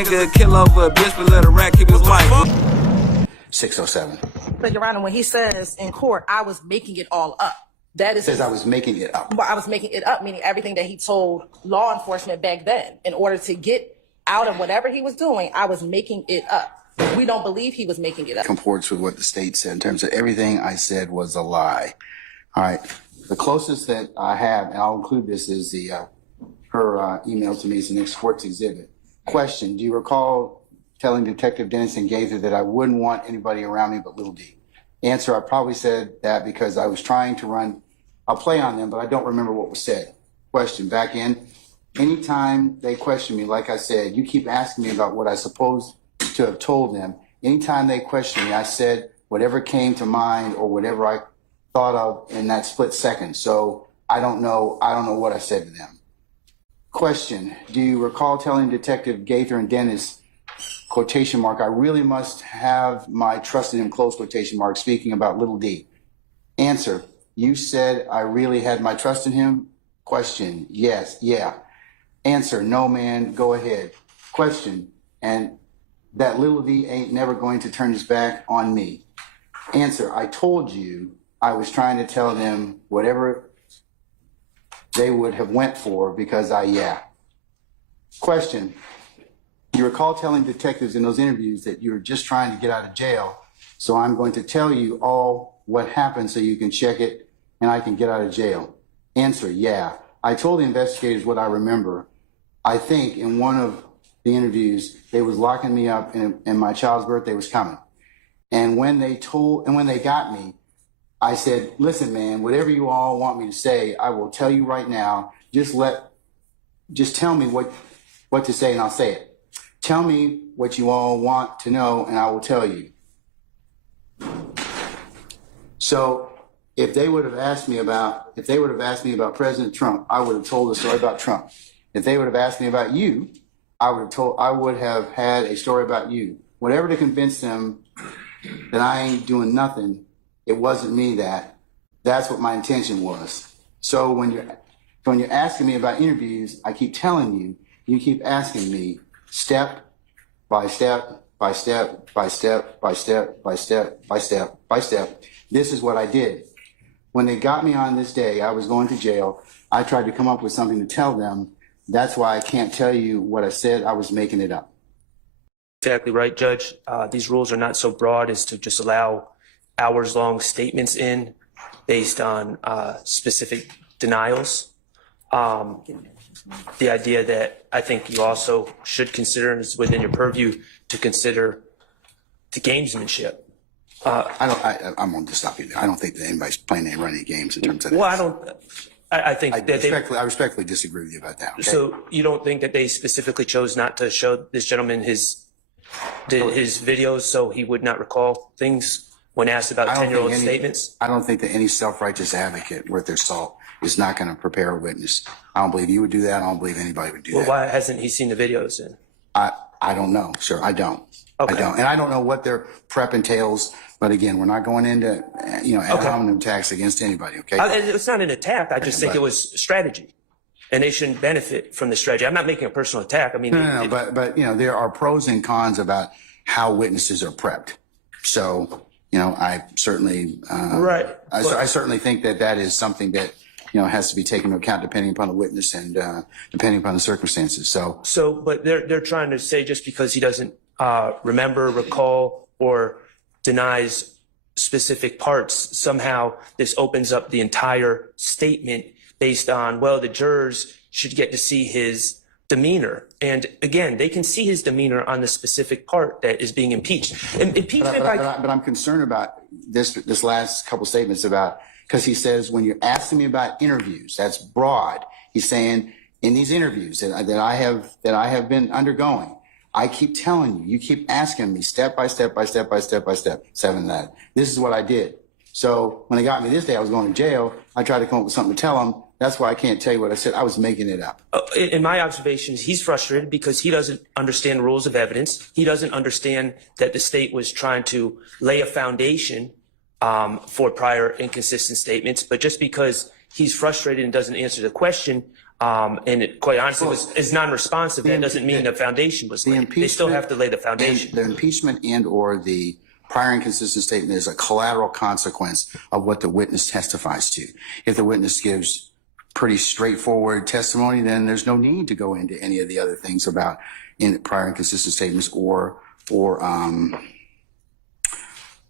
Nigga kill over a bitch, but let a rat keep his wife. 607. But Your Honor, when he says in court, I was making it all up, that is. He says I was making it up. Well, I was making it up, meaning everything that he told law enforcement back then in order to get out of whatever he was doing, I was making it up. We don't believe he was making it up. Comports with what the state said in terms of everything I said was a lie. All right. The closest that I have, and I'll include this, is her email to me as the next court's exhibit. Question: do you recall telling Detective Dennison Gaither that I wouldn't want anybody around me but Little D? Answer: I probably said that because I was trying to run a play on them, but I don't remember what was said. Question: back in. Anytime they question me, like I said, you keep asking me about what I supposed to have told them. Anytime they question me, I said whatever came to mind or whatever I thought of in that split second. So I don't know what I said to them. Question: do you recall telling Detective Gaither and Dennis, quotation mark, I really must have my trust in him, close quotation mark, speaking about Little D? Answer: you said I really had my trust in him? Question: yes, yeah. Answer: no, man, go ahead. Question: and that Little D ain't never going to turn his back on me? Answer: I told you I was trying to tell them whatever they would have went for because yeah. Question: you recall telling detectives in those interviews that you were just trying to get out of jail, so I'm going to tell you all what happened so you can check it and I can get out of jail? Answer: yeah. I told the investigators what I remember. I think in one of the interviews, they was locking me up and my child's birthday was coming. And when they got me, I said, listen, man, whatever you all want me to say, I will tell you right now. Just tell me what to say and I'll say it. Tell me what you all want to know and I will tell you. So if they would have asked me about President Trump, I would have told a story about Trump. If they would have asked me about you, I would have had a story about you. Whatever to convince them that I ain't doing nothing, it wasn't me that's what my intention was. So when you're asking me about interviews, I keep telling you, you keep asking me step by step by step by step by step by step by step by step. This is what I did. When they got me on this day, I was going to jail. I tried to come up with something to tell them. That's why I can't tell you what I said. I was making it up. Exactly right, Judge. These rules are not so broad as to just allow hours-long statements in based on specific denials. The idea that I think you also should consider, and it's within your purview, to consider the gamesmanship. I'm going to stop you there. I don't think that anybody's playing any running games in terms of that. Well, I think I respectfully disagree with you about that. Okay? So you don't think that they specifically chose not to show this gentleman his videos so he would not recall things when asked about 10-year-old statements? I don't think that any self-righteous advocate worth their salt is not going to prepare a witness. I don't believe you would do that. I don't believe anybody would do that. Well, why hasn't he seen the videos then? I don't know, sir. I don't. Okay. I don't. And I don't know what their prep entails. But again, we're not going into, ad hominem attacks against anybody, okay? It's not an attack. I just think it was strategy. And they shouldn't benefit from the strategy. I'm not making a personal attack. I mean, but there are pros and cons about how witnesses are prepped. So, I certainly, right. I certainly think that is something that, has to be taken into account depending upon the witness and depending upon the circumstances. So, but they're trying to say just because he doesn't remember, recall, or denies specific parts, somehow this opens up the entire statement based on, well, the jurors should get to see his demeanor. And again, they can see his demeanor on the specific part that is being impeached. But I'm concerned about this last couple statements because he says when you're asking me about interviews, that's broad. He's saying in these interviews that I have been undergoing, I keep telling you, you keep asking me step by step by step by step by step, that. This is what I did. So when they got me this day, I was going to jail. I tried to come up with something to tell them. That's why I can't tell you what I said. I was making it up. In my observations, he's frustrated because he doesn't understand rules of evidence. He doesn't understand that the state was trying to lay a foundation for prior inconsistent statements. But just because he's frustrated and doesn't answer the question, and it, quite honestly, is non-responsive, that doesn't mean the foundation was laid. They still have to lay the foundation. The impeachment and or the prior inconsistent statement is a collateral consequence of what the witness testifies to. If the witness gives pretty straightforward testimony, then there's no need to go into any of the other things about prior inconsistent statements or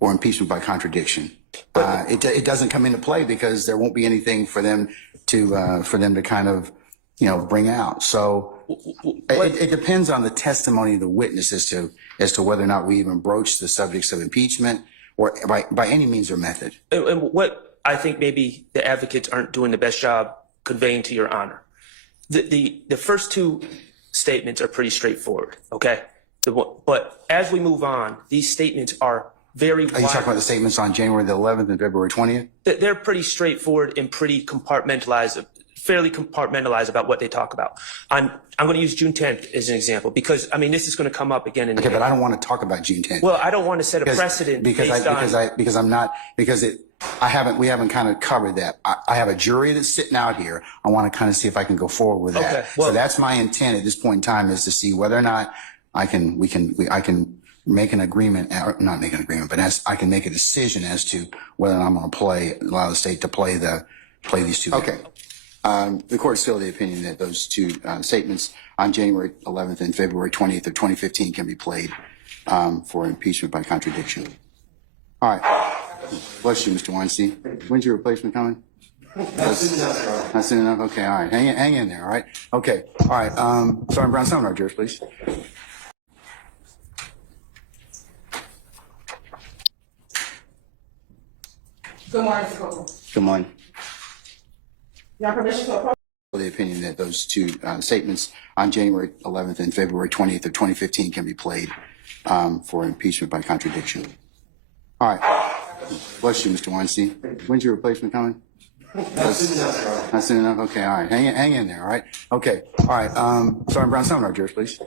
impeachment by contradiction. It doesn't come into play because there won't be anything for them to kind of, bring out. So it depends on the testimony of the witness as to whether or not we even broach the subjects of impeachment or by any means or method. And what I think maybe the advocates aren't doing the best job conveying to your honor. The first two statements are pretty straightforward, okay? But as we move on, these statements are very wide. Are you talking about the statements on January the 11th and February 20th? They're pretty straightforward and pretty compartmentalized, fairly compartmentalized about what they talk about. I'm going to use June 10th as an example because, I mean, this is going to come up again and again. Okay, but I don't want to talk about June 10th. Well, I don't want to set a precedent we haven't kind of covered that. I have a jury that's sitting out here. I want to kind of see if I can go forward with that. Okay, well, so that's my intent at this point in time is to see whether or not I can make an agreement, or not make an agreement, but I can make a decision as to whether or not I'm going to allow the state to play these two. Okay. The court is still of the opinion that those two statements on January 11th and February 20th of 2015 can be played for impeachment by contradiction. All right. Bless you, Mr. Weinstein. When's your replacement coming? Not soon enough? Okay, all right. Hang in there, all right? Okay, all right. Sergeant Brown, summon our jurors, please. Good morning, Mr. Copeland. Good morning. You have permission to approach? The opinion that those two statements on January 11th and February 20th of 2015 can be played for impeachment by contradiction. All right. Bless you, Mr. Weinstein. When's your replacement coming? Not soon enough? Okay, all right. Hang in there, all right? Okay, all right. Sergeant Brown, summon our jurors, please.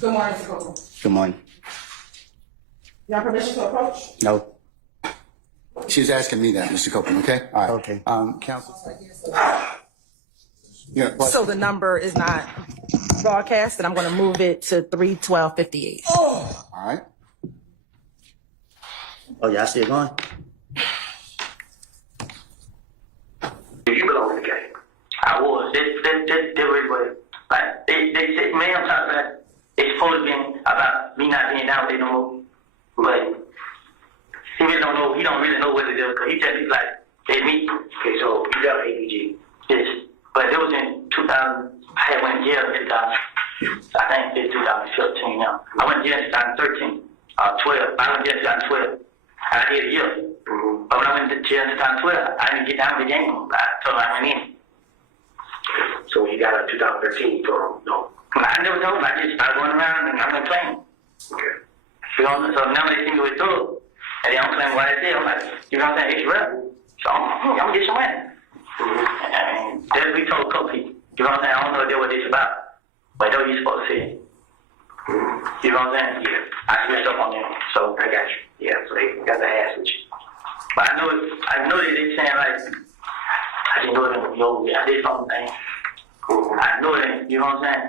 Good morning, Mr. Copeland. Good morning. You have permission to approach? No. She was asking me that, Mr. Copeland, okay? All right. Okay. Counsel. Yeah, So the number is not broadcast, and I'm going to move it to 31258. all right. Oh, y'all still going? You belong in the game. I was. They were like they said, man, I'm talking about it's supposed to be about me not being down with it no more. But he really don't know. He don't really know what to do because he's like, hey, me. Okay, so you got an APG. Yes, but it was in 2000. I had went to jail in 2000. I think it's 2015 now. I went to jail in 2013, 12. I went to jail in 2012. I did a year. But when I went to jail in 2012, I didn't get down with the game. So I went in. So when you got out in 2013, you told him no. I never told him. I just started going around and I went playing. Okay. You know, so now they think it was through. And they don't claim what I did. I'm like, you know what I'm saying? It's real. So I'm going to get some money. And then we told a couple people, you know what I'm saying? I don't know what this is about. But that's what you're supposed to see. You know what I'm saying? Yeah. I switched up on them. So I got you. Yeah, so they got the ass with you. But I know that they saying like, I didn't know that, I did something. I know that, you know what I'm saying?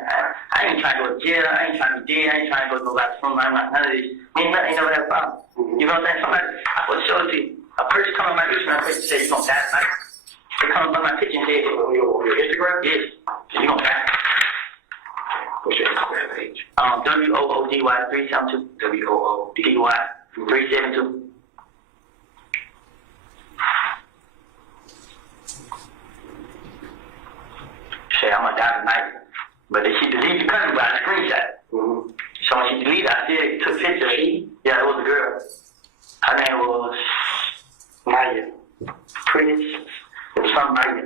I ain't trying to go to jail, I ain't trying to be dead, I ain't trying to go to back to none of this. Me and nothing, ain't never had a problem. You know what I'm saying? Somebody, I will show it to you. A person come on my picture and a person said, you gonna die tonight. They come on my picture and say, your Instagram? Yes. You gonna die. What's your Instagram page? WOODY372. WOODY372. Say I'm gonna die tonight. But then she deleted the country by a screenshot. So when she deleted, I see took pictures. Yeah, it was a girl. Her name was Maya. Prince. It was some Maya.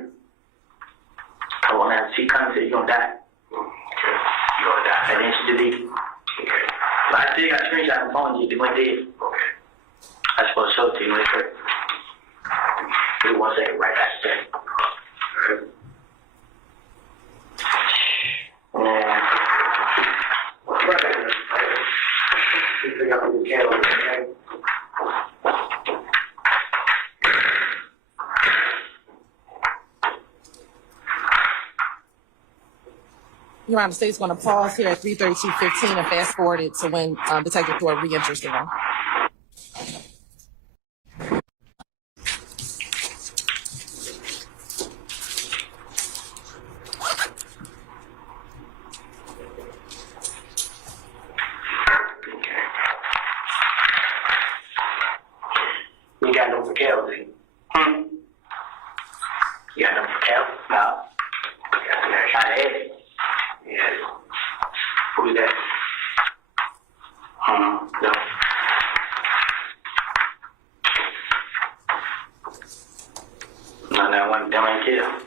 Come on now, she comes and said, you're gonna die. Okay. You're gonna die. And then she deleted. Okay. But I still got a screenshot on my phone, you went dead. Okay. I was supposed to show it to you really quick. Give me 1 second, right back to that. Alright. Your Honor, the state's going to pause here at 3:32:15 and fast forward it to when Detective Thor re-enters the room. You got no for Cal, do you? You got no for Cal? No. Yeah, trying to add it. Yeah. Who's that? No. No, that one, them ain't Cal.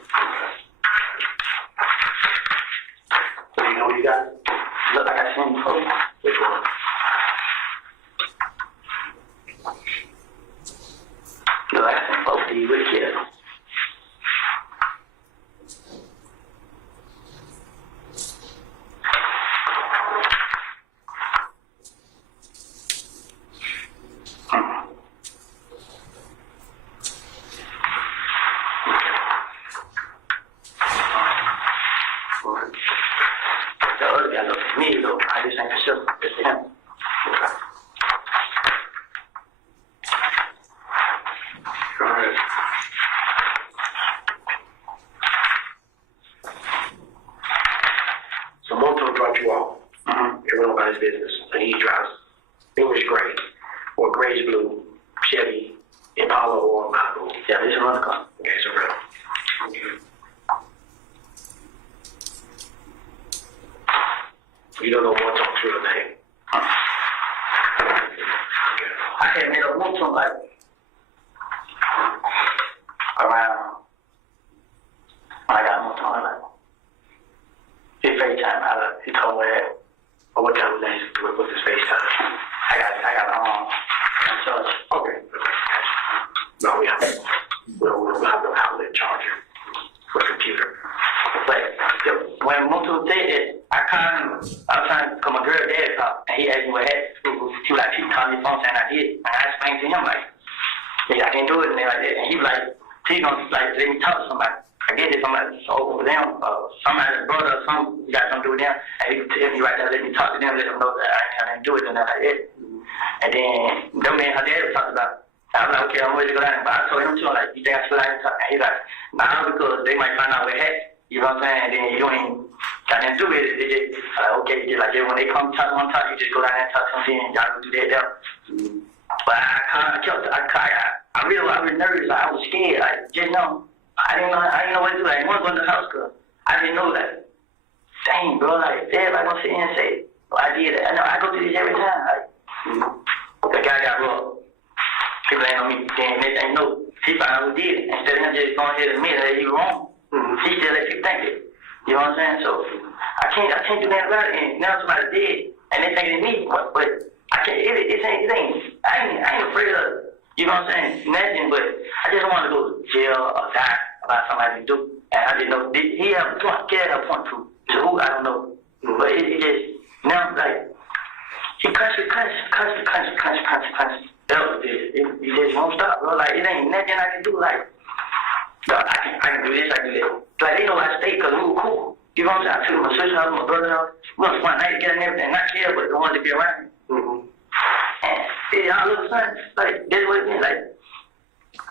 So you know what you got? Look like I seen before. Which one? Look like I seen both of you with Cal. The other guy looked at me though. I just ain't for sure. It's him. Alright. So Moto dropped you off. It went about his business. And he drives English gray or grayish blue Chevy Impala or Malibu. Yeah, this is another car. Okay, so real. Okay. You don't know Moto's real name. I had met up Moto like around when I got Moto like he FaceTime. He told me that what time was that with his FaceTime. I got so okay. No, we have the outlet charger for the computer. But when Moto did it, I was trying to call my girl dad up, and he asked me what happened. He was like, she called me on the phone saying I did. And I explained to him, like, yeah, I can't do it, and like that. And he was like, he's gonna like let me talk to somebody. I get it, somebody over them, somebody's brother or something, you got something to do with them. And he tell me right there, let me talk to them, let them know that I didn't do it, and like that. And then them and her dad was talking about. I was like, okay, I'm ready to go down there. But I told him too, like, you think I should go down and talk? And he's like, nah, because they might find out what happened. You know what I'm saying? And then you don't even got nothing to do with it. They just, okay, just like when they come talk one talk, you just go down there and talk to them, and y'all go do that there. But I really nervous. Like, I was scared. I didn't know. I didn't know what to do. Like, I want to go to the house, cause I didn't know that. Dang, bro, like, everybody gonna sit here and say, well, I did it. I know, I go through this every time. Like, the guy got robbed. People ain't on me. Then they ain't know. He found out who did it. Instead of him just going ahead and admit that he was wrong. He still let you think it. You know what I'm saying? So I can't do that about it. And now somebody did, and they think it's me. But I can't. It ain't. I ain't afraid of. You know what I'm saying? Nothing. But I just don't want to go to jail or die about somebody do. And I didn't know. He had a point. Kid had a point to who I don't know. But it just now like he constantly. You just won't stop, bro. Like, it ain't nothing I can do. Like, I can do this, I can do that. Like, they know I stay because we were cool. You know what I'm saying? I took my sister house, my brother house. We went one night together and everything. Not care, but the one to be around me. And y'all little son, like, that's what it means. Like,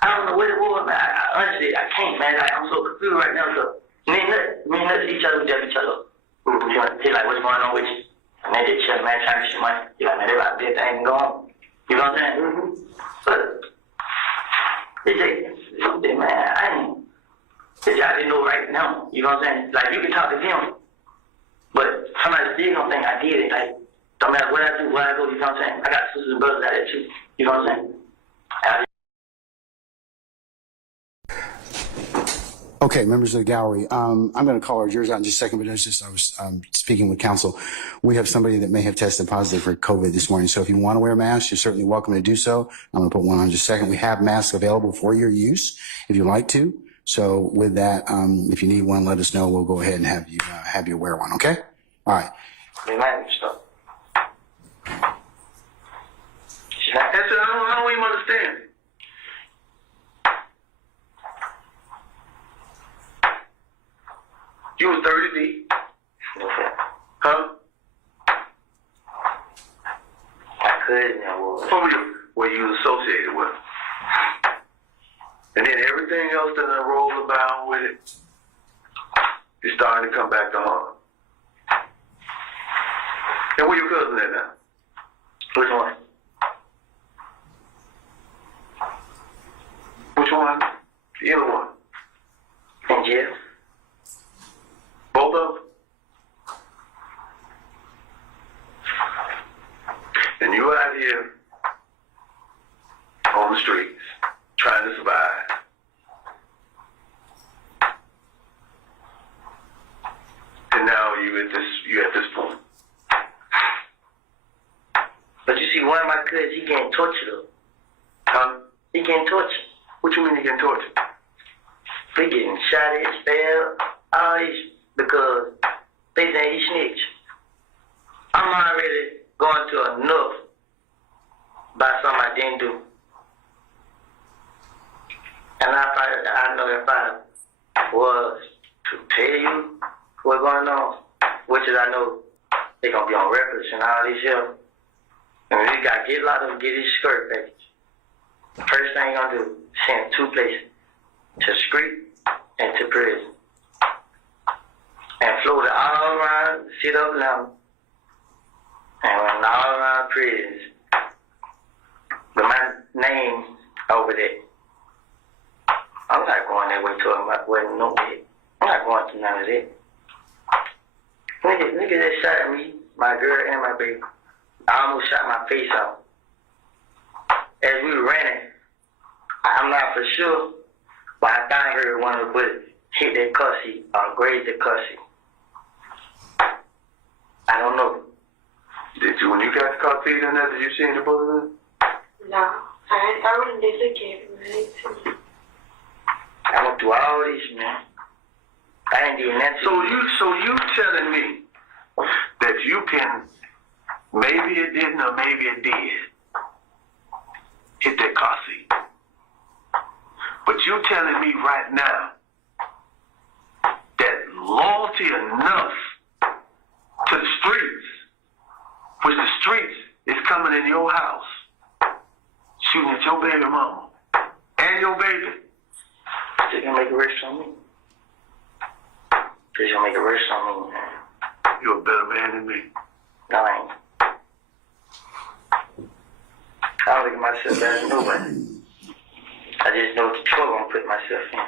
I don't know what it was, man. I honestly, I can't, man. Like, I'm so confused right now. So, me and us see each other, we judge each other. He's like, what's going on with you? And they just chill, man, trying to shit money. He's like, man, they about to get things going. You know what I'm saying? But it's something, man. I didn't know right now. You know what I'm saying? Like, you can talk to them, but somebody still gonna think I did it. Like, don't matter what I do, where I go. You know what I'm saying? I got sisters and brothers out there too. You know what I'm saying? Okay, members of the gallery, I'm going to call our jurors out in just a second, but I was speaking with counsel. We have somebody that may have tested positive for COVID this morning, so if you want to wear a mask, you're certainly welcome to do so. I'm going to put one on in just a second. We have masks available for your use if you'd like to. So with that, if you need one, let us know. We'll go ahead and have you wear one, okay? All right. That's it. I don't even understand. You was 30 deep. No fair. Huh? My cousin was. Who were you associated with? And then everything else that done rolled about with it, you're starting to come back to harm. And where your cousin at now? Which one? Which one? Either one. In jail. Both of them? And you out here on the streets trying to survive. And now you at this point. But you see, one of my cousins, he getting tortured though. Huh? He getting tortured. What you mean you getting tortured? He getting shot at, stabbed, all this, because they say he snitched. I'm already going to enough by something I didn't do. And I know if I was to tell you what's going on, which is I know they gonna be on records and all this here, and we gotta get a lot of them get his skirt package. First thing I'm gonna do, send 2 places, to street and to prison. And float it all around, sit up now, and went all around prisons. With my name over there. I'm not going that way talking about what no way. I'm not going to none of that. Nigga that shot at me, my girl and my baby. I almost shot my face out. As we were running, I'm not for sure, but I thought I heard one of the bullets hit that car seat or graze the car seat. I don't know. Did you, when you got the car seat in there, did you see any bullets in it? No, I wouldn't look at it, man. I went through all this, man. I ain't doing that. So you telling me that you can, maybe it didn't or maybe it did, hit that car seat. But you telling me right now that loyalty enough to the streets, which the streets is coming in your house, shooting at your baby mama and your baby. They gonna make a wish on me. They gonna make a wish on me, man. You're a better man than me. No, I ain't. I don't look at myself as nobody. I just know the trouble I'm putting myself in.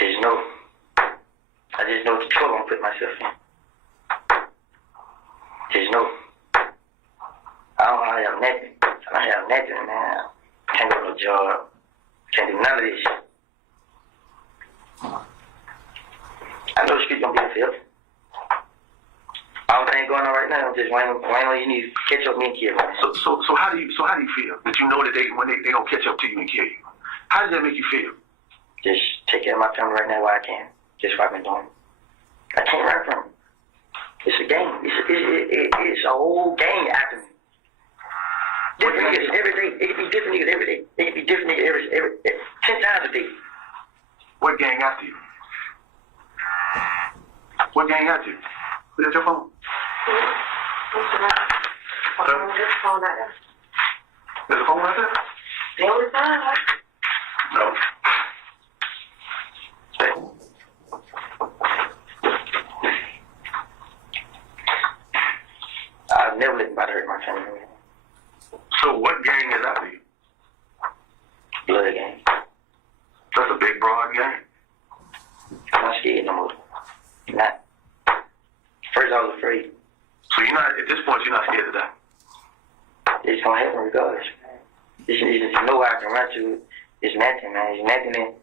Just know. I just know the trouble I'm putting myself in. Just know. I don't have nothing. I don't have nothing, man. Can't go to no job. Can't do none of this shit. I know the street gonna be a field. All the thing going on right now, just waiting on you need to catch up me and kill me. So how do you feel that you know that when they gonna catch up to you and kill you? How does that make you feel? Just take care of my family right now while I can. Just what I've been doing. I can't run from it. It's a game. It's a whole game after me. Different niggas every day. It could be different niggas every day. It could be different niggas every 10 times a day. What gang after you? What gang after you? Is that your phone? This phone out there. There's a phone out there? They was fine. No. I've never let anybody hurt my family. So what gang is after you? Blood gang. That's a big broad gang. I'm not scared no more. Not. First I was afraid. So you're not, at this point, you're not scared of that? It's gonna happen regardless. It's no way I can run to it. It's nothing, man.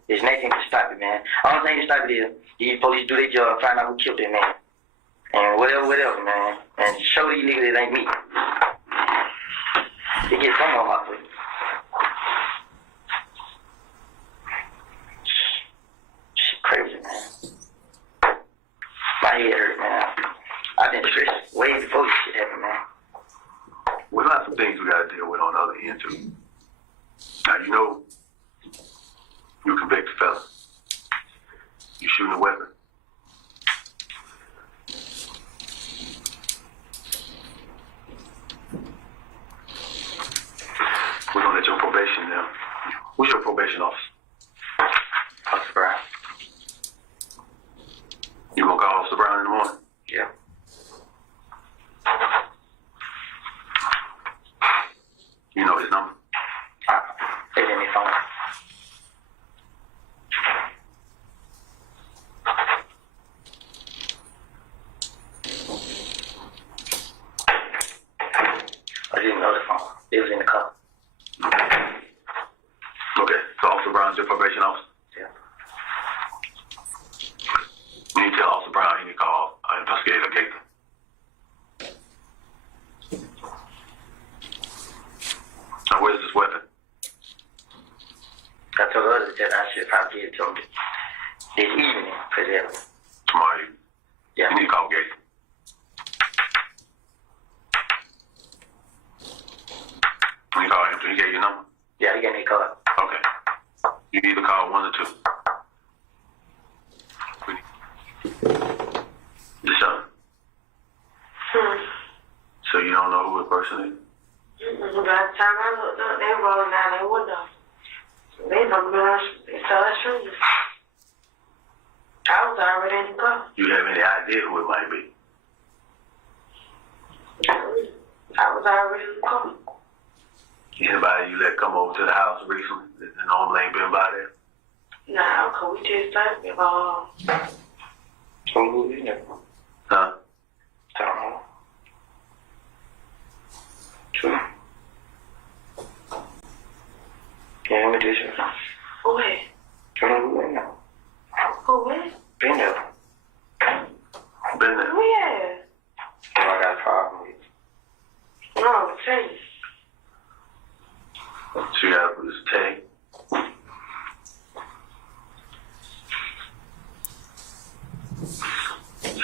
It's nothing to stop it, man. All thing to stop it is these police do their job, find out who killed that man. And whatever, man. And show these niggas it ain't me. They get some on my foot. Shit crazy, man. My head hurt, man. I've been stressed way before this shit happened, man. We got some things we got to deal with on the other end, too. Now, you know, you're a convicted fella. You're shooting a weapon. probation officer? Officer Brown. You gonna call Officer Brown in the morning? Yeah. You know his number? It's in his phone. I didn't know the phone. It was in the car. Okay, so Officer Brown's your probation officer? Yeah. You need to tell Officer Brown he need to call Investigator Gator. Now, where's this weapon? I told her that I should probably give it to him this evening, because Tomorrow, yeah. you need to call Gator. When you call him, he gave you a number? Yeah, he gave me a card. Okay. You either call one or two. Deshaun. So you don't know who the person is? By the time I looked up, they rolling down their window. They know me. They saw us shooting. I was already in the car. You have any idea who it might be? I was already in the car. Anybody you let come over to the house recently that normally ain't been by there? Nah, cause we just started. So who is that? Huh? I don't know. True. Yeah, let me do something. Who is? You know who is now? Who is? Been there. Been there. Who is? So I got a problem with. No, tell you. So you gotta put this tag.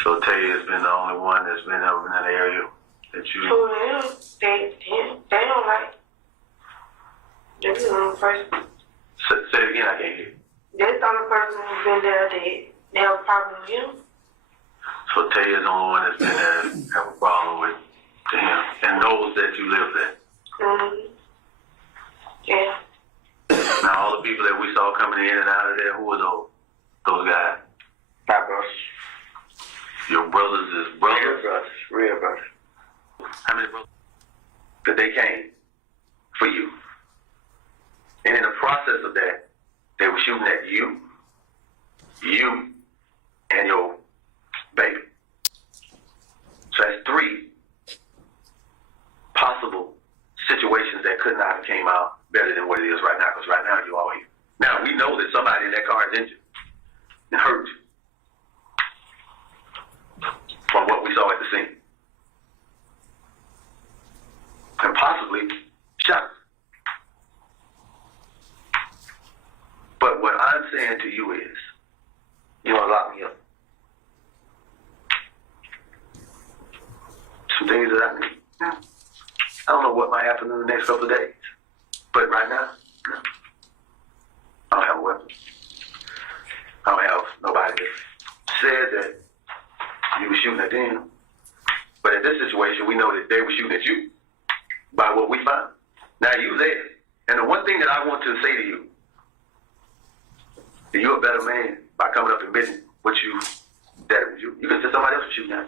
So Tay has been the only one that's been over in that area that you. Who is? They don't like. They're the only person. Say it again, I can't hear. That's the only person who's been there that they have a problem with him. So Tay is the only one that's been there and have a problem with to him and knows that you live there. Mm-hmm. Yeah. Now all the people that we saw coming in and out of there, who were those guys? My brothers. Your brothers is brothers? Real brothers. How many brothers? That they came for you. And in the process of that, they were shooting at you and your baby. So that's 3 possible situations that could not have came out better than what it is right now, because right now you're all here. Now we know that somebody in that car is injured and hurt from what we saw at the scene. And possibly shot. But what I'm saying to you is, you want to lock me up. Some things that I don't know what might happen in the next couple of days. But right now, no. I don't have a weapon. I don't have nobody that said that you were shooting at them. But in this situation, we know that they were shooting at you by what we found. Now you there. And the one thing that I want to say to you, that you're a better man by coming up and admitting what that you can say somebody else was shooting at.